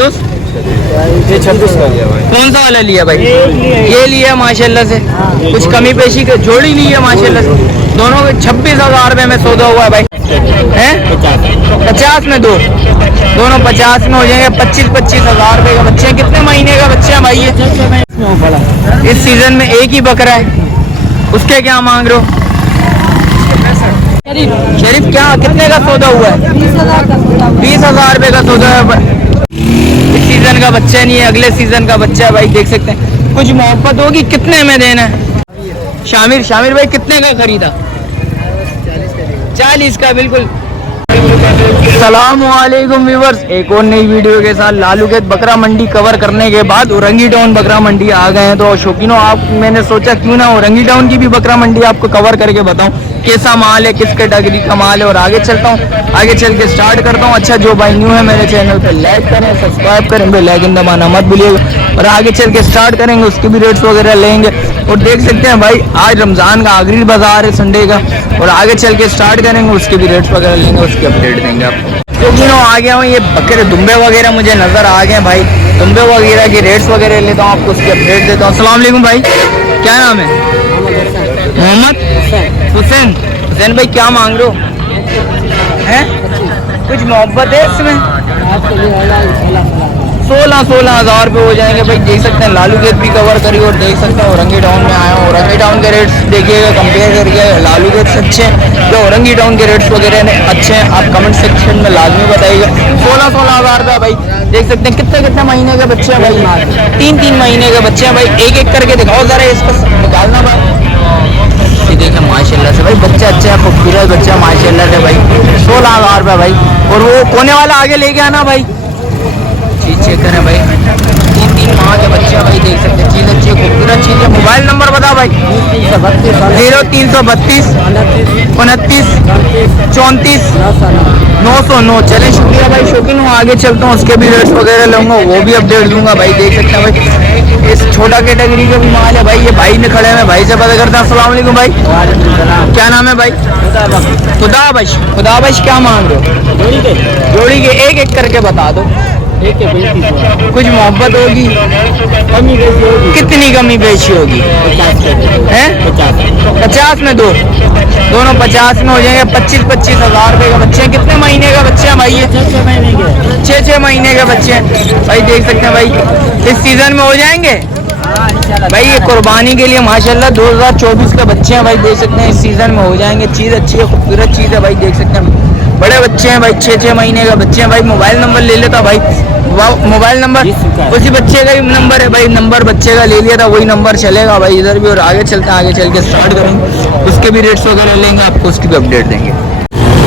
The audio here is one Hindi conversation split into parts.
ये 26 का लिया भाई। कौन सा वाला लिया भाई? ये लिया माशाल्लाह से। कुछ कमी पेशी के जोड़ी ली है माशाल्लाह से। दोनों के 26,000 रुपए में सौदा हुआ है भाई। हैं 50 में दो, दोनों 50 में हो जाएंगे। 25,000 रुपए का बच्चे। कितने महीने का बच्चा है भाई ये? इस सीजन में एक ही बकरा है। उसके क्या मांग रहे हो? शरीफ क्या कितने का सौदा हुआ है? 20,000 रुपए का सौदा है। इस सीजन का बच्चा नहीं है, अगले सीजन का बच्चा है भाई। देख सकते हैं। कुछ मोहब्बत होगी। कितने में देना है? शामिर भाई कितने का खरीदा? 40 का। बिल्कुल। अस्सलामुअलैकुम व्यूअर्स, एक और नई वीडियो के साथ लालू के बकरा मंडी कवर करने के बाद औरंगी टाउन बकरा मंडी आ गए हैं। तो शौकीनों, आप मैंने सोचा क्यों ना औरंगी टाउन की भी बकरा मंडी आपको कवर करके बताऊं कैसा माल है, किस कैटेगरी का माल है। और आगे चलता हूं, आगे चल के स्टार्ट करता हूं। अच्छा, जो भाई न्यू है मेरे चैनल पे लाइक करें, सब्सक्राइब करें, बेल आइकन दबाना मत भूलिएगा। और आगे चल के स्टार्ट करेंगे, उसके भी रेट्स वगैरह लेंगे। और देख सकते हैं भाई, आज रमजान का आखिरी बाजार है संडे का। और आगे चल के स्टार्ट करेंगे, उसके भी रेट्स वगैरह लेंगे, उसकी अपडेट देंगे आपको। क्योंकि आ गया हूँ, ये बकरे दुम्बे वगैरह मुझे नजर आ गए भाई। दुम्बे वगैरह के रेट्स वगैरह लेता हूँ, आपको उसकी अपडेट देता हूँ। अस्सलाम वालेकुम भाई, क्या नाम है? मोहम्मद हुसैन। हुसैन भाई क्या मांग रहे हो? हैं कुछ मोहब्बत है इसमें? 16,000 रुपये हो जाएंगे भाई। देख सकते हैं लालू गेट भी कवर करी। और देख सकते हैं औरंगी टाउन में आया हूँ। औरंगी टाउन के रेट्स देखिएगा, कंपेयर करिए। लालू गेट्स अच्छे हैं या औरंगी टाउन के रेट्स वगैरह अच्छे हैं? आप कमेंट सेक्शन में लाजमी बताइएगा। 16,000 रुपये भाई। देख सकते हैं कितने महीने के बच्चे हैं भाई? 3 महीने के बच्चे हैं भाई। एक एक करके दिखाओ जरा, इसको निकालना भाई। देखिए माशाल्लाह से भाई, बच्चा अच्छा है, खूबसूरत बच्चा माशाल्लाह से भाई। 16,000 रुपये भाई। और वो कोने वाला आगे लेके आना भाई। चीज चेक करें भाई, 3 माह के बच्चे भाई। देख सकते हैं, चीज अच्छी खूबसूरत चीज है। मोबाइल नंबर बता भाई। 0332 29 34 909। चलें, शुक्रिया भाई। शौकीन हूँ, आगे चलता हूँ, उसके भी रेट्स वगैरह लूँगा, वो भी अपडेट दूंगा भाई। देख सकते हैं भाई, इस छोटा कैटेगरी का भी माल है भाई। ये भाई ने खड़े हैं, भाई से पता करता हूँ। अस्सलाम वालेकुम भाई, क्या नाम है भाई? खुदाबश। क्या मांग रहे हो? जोड़ी के एक एक करके बता दो। कुछ मोहब्बत होगी? कितनी कमी पेशी होगी? 50 में दो, दोनों 50 में हो जाएंगे। 25,000 रुपए का बच्चे हैं। कितने महीने का बच्चे हैं भाई ये? 6 महीने के बच्चे हैं भाई। देख सकते हैं भाई, इस सीजन में हो जाएंगे भाई। ये कुर्बानी के लिए माशाल्लाह 2024 के बच्चे हैं भाई। देख सकते हैं, इस सीजन में हो जाएंगे। चीज़ अच्छी है, खूबसूरत चीज़ है भाई। देख सकते हैं, बड़े बच्चे हैं भाई। 6 महीने का बच्चे हैं भाई। मोबाइल नंबर ले लेता भाई। मोबाइल नंबर उसी बच्चे का ही नंबर है भाई। नंबर बच्चे का ले लिया था, वही नंबर चलेगा भाई इधर भी। और आगे चलते हैं, आगे चल के स्टार्ट करेंगे, उसके भी रेट्स वगैरह लेंगे, आपको उसकी भी अपडेट देंगे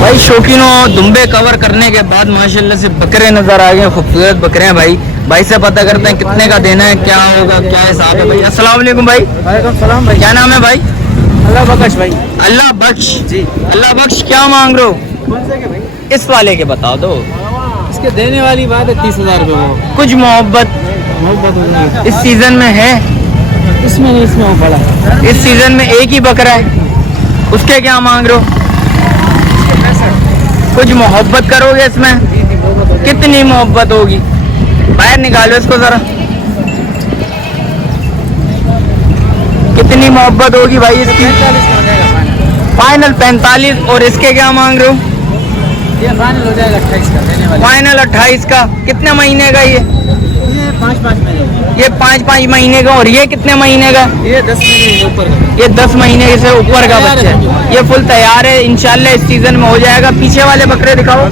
भाई। शौकीनों, दुम्बे कवर करने के बाद माशाल्लाह से बकरे नजर आ गए, खूबसूरत बकरे हैं भाई। भाई से पता करते हैं कितने का देना है, क्या होगा, क्या हिसाब है भाई। अस्सलाम वालेकुम भाई। वालेकुम सलाम भाई। क्या नाम है भाई? अल्लाह बख्श भाई। अल्लाह बख्श जी। अल्लाह बख्श, क्या मांग रहे हो? कौन से के भाई? इस वाले के बता दो। इसके देने वाली बात है 30,000 रुपये। वो कुछ मोहब्बत होगी इस सीजन में है? इसमें नहीं, इसमें वो बड़ा। इस सीजन में एक ही बकरा है, उसके क्या मांग रहे हो? कुछ मोहब्बत करोगे इसमें? कितनी मोहब्बत होगी? बाहर निकालो इसको जरा। कितनी मोहब्बत होगी भाई इसकी? 45 का हो जाएगा फाइनल 45। और इसके क्या मांग रहे हो? ये फाइनल हो जाएगा 28 का देने वाला। फाइनल 28 का। कितने महीने का ये? ये 5 महीने। ये 5 महीने का। और ये कितने महीने का? ये 10 महीने ऊपर का। ये 10 महीने से ऊपर का बच्चा है। ये फुल तैयार है, इंशाल्लाह इस सीजन में हो जाएगा। पीछे वाले बकरे दिखाओ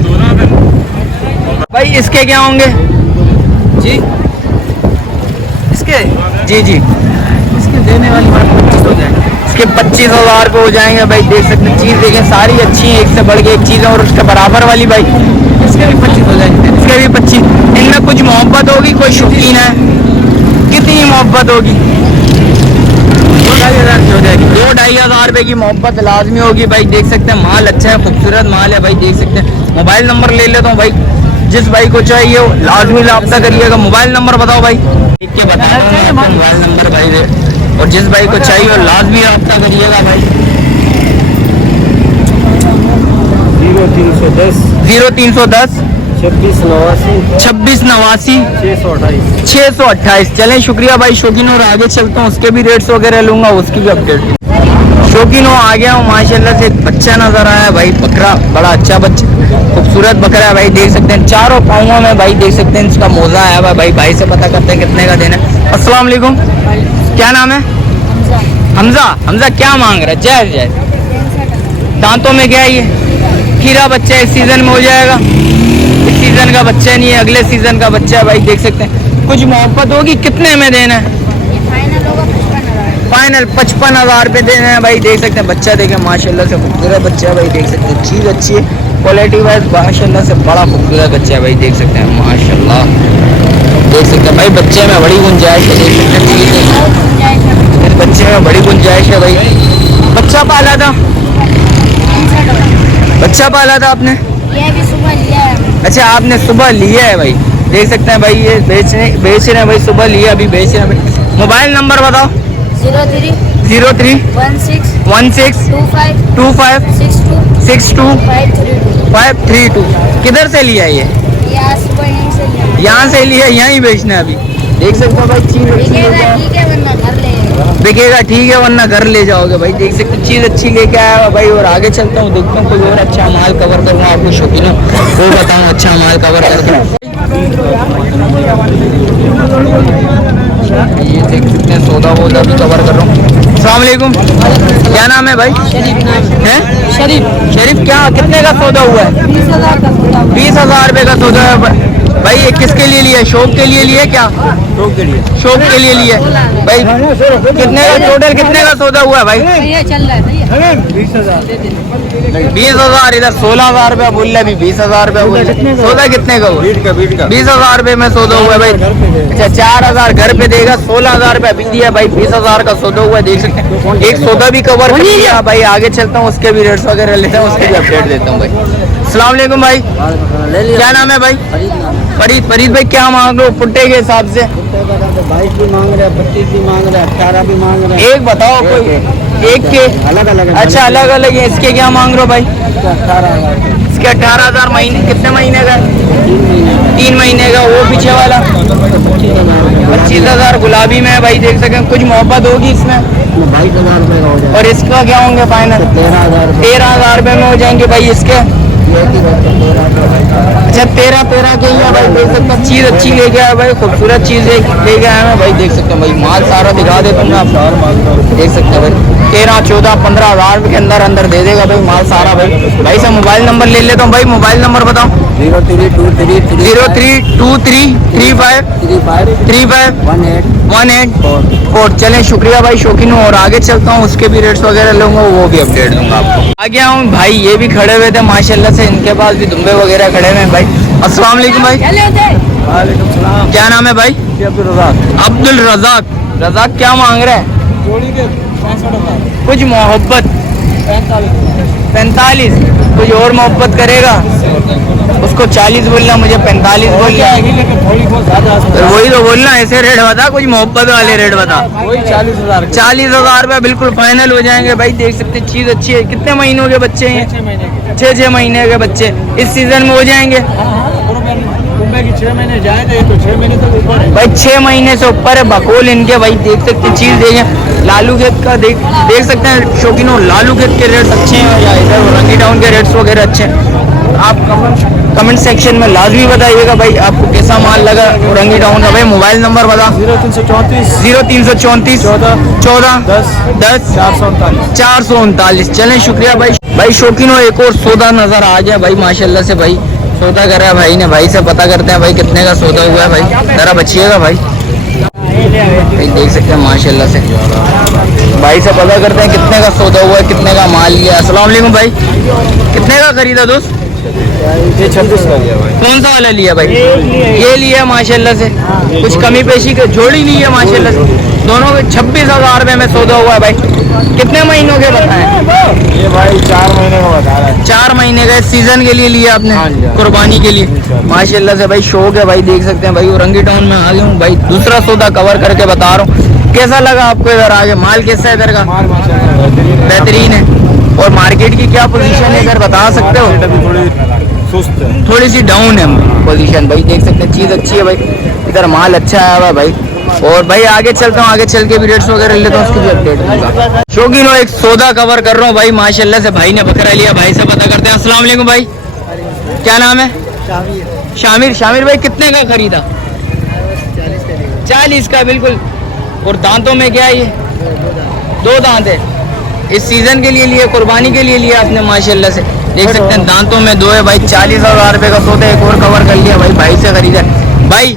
भाई। इसके क्या होंगे जी? इसके जी इसके देने वाली बात 25 हो जाएगा। इसके 25,000 रुपये हो जाएंगे भाई। देख सकते हैं, चीज़ देखें, सारी अच्छी है, एक से बढ़ के एक चीज़ है। और उसके बराबर वाली भाई, इसके भी 25 हो जाएंगे। इसके भी 25। इनमें कुछ मोहब्बत होगी? कोई शौकीन है? कितनी मोहब्बत होगी? 2,500 की हो जाएगी। 2-2,500 रुपये की मोहब्बत लाजमी होगी भाई। देख सकते हैं, माल अच्छा है, खूबसूरत माल है भाई। देख सकते हैं, मोबाइल नंबर ले लेता हूँ भाई। जिस भाई को चाहिए वो लाजमी रब्ता करिएगा। मोबाइल नंबर बताओ भाई। लिख के बता मोबाइल नंबर भाई दे। और जिस भाई को चाहिए वो लाजमी रब्ता करिएगा भाई। 0310 2689 628। चलें, शुक्रिया भाई शौकीनो, और आगे चलता हूँ, उसके भी रेट्स वगैरह लूंगा, उसकी भी अपडेट। शौकीनो आ गया हूँ, माशाल्लाह से एक बच्चा नजर आया भाई, बकरा, बड़ा अच्छा बच्चा, खूबसूरत बकरा है भाई, देख सकते हैं चारों पाँवों में भाई, देख सकते हैं इसका मोजा आया हुआ भाई। भाई से पता करते हैं कितने का देना है। अस्सलाम वालेकुम, क्या नाम है? हमजा। हमजा क्या मांग रहा है? जायज जायज। दांतों में क्या है ये? खीरा बच्चा है, इस सीजन में हो जाएगा? इस सीजन का बच्चा नहीं है, अगले सीजन का बच्चा है भाई, देख सकते हैं। कुछ मोहब्बत होगी, कितने में देना है? फाइनल 55,000 पे देना है भाई, देख सकते हैं। बच्चा देखें माशाल्लाह से खूबसूरत बच्चा है भाई, देख सकते हैं चीज़ अच्छी है, क्वालिटी वाइज माशाल्लाह से बड़ा खूबसूरत बच्चा है भाई, देख सकते हैं माशाल्लाह, देख सकते हैं भाई। बच्चे में बड़ी गुंजाइश है, देख सकते हैं बच्चे में बड़ी गुंजाइश है भाई। बच्चा पाला था? बच्चा पाला था आपने? ये भी सुबह लिया है। अच्छा, आपने सुबह लिया है भाई, देख सकते हैं भाई, ये बेच रहे हैं भाई, सुबह लिया, अभी बेच रहे हैं भाई। मोबाइल नंबर बताओ। 03 03 16 16 25 25 62 62 532। 532। किधर से लिया ये? यहाँ सुबह यहीं से लिया। यहाँ से लिया, यहीं बेचना है अभी, देख सकते हो भाई। चीज अच्छी बिकेगा ठीक है, वरना घर ले जाएगा। बिकेगा ठीक है, वरना घर ले जाओगे भाई, देख सकते हो चीज अच्छी लेके आया हुआ भाई। और आगे चलता हूँ, देखता हूँ कोई और अच्छा माल कवर करूँगा आपको, शौकीनों वो बताऊँ अच्छा माल कवर करके। ये देख सकते हैं, सौदा वौदा भी कवर कर रहा हूँ। अस्सलाम वालेकुम, क्या नाम है भाई? है शरीफ। शरीफ, क्या कितने का सौदा हुआ है? 20,000 का सौदा। 20,000 रुपये का सौदा है भाई। ये किसके लिए लिया? शौक के लिए लिया क्या? शौक के लिए। शौक के लिए लिया भाई। कितने का टोटल, कितने का सौदा हुआ है भाई? ये चल रहा है भैया। 20,000। 20,000, इधर 16,000 रुपया बोल रहा है, अभी 20,000 रुपया बोल रहा है। सौदा कितने का हुआ? 20,000 रुपये में सौदा हुआ है भाई। अच्छा, 4,000 घर पे देगा, 16,000 रुपया बिक दिया भाई, 20,000 का सौदा हुआ है, देख सकते हैं। एक सौदा भी कवर कर लिया भाई। आगे चलता हूँ, उसके भी रेट्स वगैरह लेते हैं, उसके भी अपडेट देता हूँ भाई। अस्सलाम वालेकुम भाई, क्या नाम है भाई? फरीद। फरीद भाई, क्या मांग रहे हो पुट्टे के हिसाब से? 22 भी मांग रहे हैं, 25 भी मांग रहे हैं, 18 भी मांग रहे हैं। एक बताओ कोई एक के। अलग अलग है। अच्छा, अलग अलग है। इसके क्या मांग रहे हो भाई? 18,000। इसके 18,000। महीने कितने महीने का? 3 महीने। 3 महीने का। वो पीछे वाला 25,000 गुलाबी में है भाई, देख सकते हैं। कुछ मोहब्बत होगी इसमें? 22,000 रुपये का हो जाएगा। और इसका क्या होंगे फाइनल? 13,000। 13,000 रुपये में हो जाएंगे भाई इसके। अच्छा, 13 के ही है भाई, देख सकते हैं। चीज़ अच्छी लेके आया भाई, खूबसूरत चीज़ लेके आया मैं भाई, देख सकते हैं भाई। माल सारा दिखा देता हूँ आप, देख सकते हैं भाई। 13, 14, 15,000 के अंदर अंदर दे देगा भाई माल सारा भाई। भाई से मोबाइल नंबर ले लेता हूँ भाई, मोबाइल नंबर बताओ। 0323 35 18 18। चलें, शुक्रिया भाई शौकीन हूँ, और आगे चलता हूँ, उसके भी रेट्स वगैरह लूँगा, वो भी अपडेट दूंगा आपको। आ गया हूँ भाई, ये भी खड़े हुए थे माशाल्लाह से, इनके पास भी दुम्बे वगैरह खड़े हुए हैं भाई। अस्सलाम वालेकुम भाई, वालेकुम सलाम। क्या नाम है भाई? अब्दुल रज़ाक। अब्दुल रज़ाक। रज़ाक, क्या मांग रहा है? जोड़ी के 65,000। कुछ मोहब्बत? 45। कुछ और मोहब्बत करेगा? उसको 40 बोलना, मुझे 45 बोलना। लेकिन थोड़ी बहुत ज्यादा। तो वही तो बोलना, ऐसे रेट बता, कुछ मोहब्बत वाले रेट बता। वही 40,000। 40,000 रुपये बिल्कुल फाइनल हो जाएंगे भाई, देख सकते हैं चीज़ अच्छी है। कितने महीनों के बच्चे हैं? 6 महीने के। 6 महीने के बच्चे इस सीजन में हो जाएंगे मुंबई की 6 महीने जाएंगे, ये तो 6 महीने तक ऊपर है भाई। 6 महीने से ऊपर है बकोल इनके भाई, देख सकते हैं चीज़ देखें। लालू खेत का देख सकते हैं शौकीनों, लालू खेत के रेट्स अच्छे हैं या इधर रंगी टाउन के रेट्स वगैरह अच्छे हैं। आप कमेंट सेक्शन में लाजमी बताइएगा भाई आपको कैसा माल लगा रंगी टाउन का। भाई मोबाइल नंबर बता। 0334 0334 14 10 439। चलें, शुक्रिया भाई। भाई शौकीनों, एक और सौदा नजर आ गया भाई माशाल्लाह से भाई, सौदा कर रहा है भाई ने। भाई से पता करते हैं भाई कितने का सौदा हुआ है भाई, जरा बचिएगा भाई। भाई देख सकते हैं माशाल्लाह से, भाई से पता करते हैं कितने का सौदा हुआ है, कितने का माल लिया। अस्सलाम वालेकुम भाई, कितने का खरीदा दोस्त? ये 26 का लिया भाई। कौन सा वाला लिया भाई? ये लिया माशाल्लाह से। कुछ कमी पेशी के जोड़ी ली है माशाल्लाह से। दोनों के 26,000 रुपये में सौदा हुआ है भाई। कितने महीनों के बताएं? ये भाई 4 महीने का बता रहा है। 4 महीने का। इस सीजन के लिए लिया आपने? हाँ जी। कुर्बानी के लिए माशाल्लाह से भाई, शौक है भाई, देख सकते हैं भाई। रंगी टाउन में आ गया हूँ भाई, दूसरा सौदा कवर करके बता रहा हूँ। कैसा लगा आपको इधर आगे? माल कैसा है इधर का? माल माशाल्लाह बेहतरीन है। और मार्केट की क्या पोजीशन है इधर, बता सकते हो? अभी थोड़ी सुस्त है। थोड़ी सी डाउन है पोजीशन भाई, देख सकते हैं चीज अच्छी है भाई, इधर माल अच्छा आया हुआ है भाई। और भाई आगे चलता हूँ, आगे चल के भी रेट्स वगैरह लेता हूँ, उसकी भी अपडेट दूंगा। शौकीनो एक सौदा कवर कर रहा हूँ भाई, माशाल्लाह से भाई ने बकरा लिया, भाई से पता करते हैं। अस्सलाम वालेकुम भाई, क्या नाम है? शामिर। शामिर भाई कितने का खरीदा? 40 का, बिल्कुल। और दांतों में क्या है ये? 2 दांत है। इस सीजन के लिए लिए, कुर्बानी के लिए लिया आपने, माशाल्लाह से देख सकते हैं दांतों में 2 है भाई। 40,000 रुपये का सौदा एक और कवर कर लिया भाई, भाई से खरीदा भाई।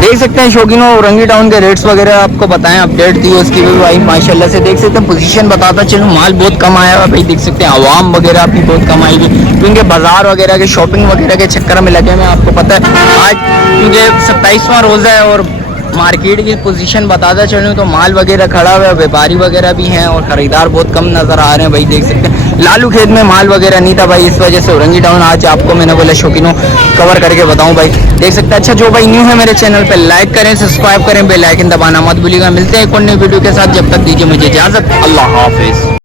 देख सकते हैं शौकीनों, रंगी टाउन के रेट्स वगैरह आपको बताएं, अपडेट दी उसकी भी भाई, माशाल्लाह से देख सकते हैं। पोजीशन बताता चलो, माल बहुत कम आया हुआ भाई, देख सकते हैं। आवाम वगैरह भी बहुत कम आएगी, क्योंकि बाजार वगैरह के शॉपिंग वगैरह के चक्कर में लगे में, आपको पता है आज क्योंकि 27वां रोज़ा है और मार्केट की पोजीशन बताता चलूँ तो माल वगैरह खड़ा हुआ है, व्यापारी वगैरह भी हैं और ख़रीदार बहुत कम नज़र आ रहे हैं भाई, देख सकते हैं। लालू खेत में माल वगैरह नहीं था भाई, इस वजह से रंगी टाउन आज आपको मैंने बोला शौकीनों कवर करके बताऊं भाई, देख सकते हैं। अच्छा जो भाई न्यू है मेरे चैनल पे, लाइक करें, सब्सक्राइब करें, बेल आइकन दबाना मत भूलिएगा। मिलते हैं एक और नई वीडियो के साथ, जब तक दीजिए मुझे इजाज़त, अल्लाह हाफिज़।